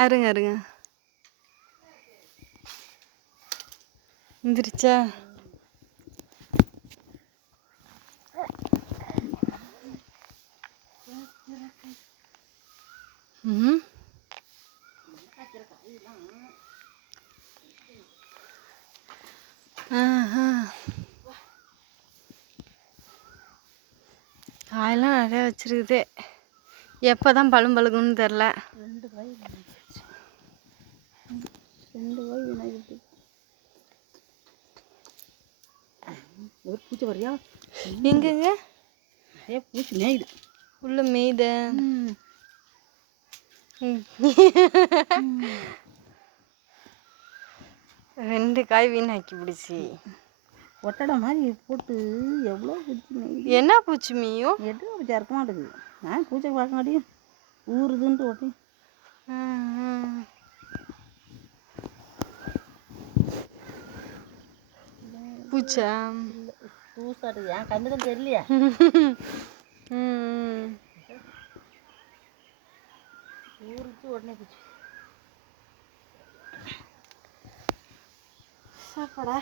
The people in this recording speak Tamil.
அருங்க அருங்க வந்துருச்சா? ம் காயெல்லாம் நிறையா வச்சிருக்குது. எப்போ தான் பழும் பழுகுன்னு தெரில. 2 காய் 2 காய் வீணாகிட்டு. ஒரு பூச்சி வரியா எங்கெங்க நிறைய பூச்சி மேயுது உள்ள மேய்த. 2 காய் வீணாக்கி பிடிச்சி ஒட்டடை மாதிரி போட்டு எவ்வளோ பூச்சி மேயுது. என்ன பூச்சி மீயும்? எட்டு பூச்சி இறக்க மாட்டேங்குது. நான் பூச்சை பார்க்க மாட்டேன் ஊறுதுன்ட்டு ஓட்டி. பூச்சா தூசாட்டு என் கண்ணு தான் தெரியலையா? ஊறிச்சு உடனே பூச்சி சாப்பாடா.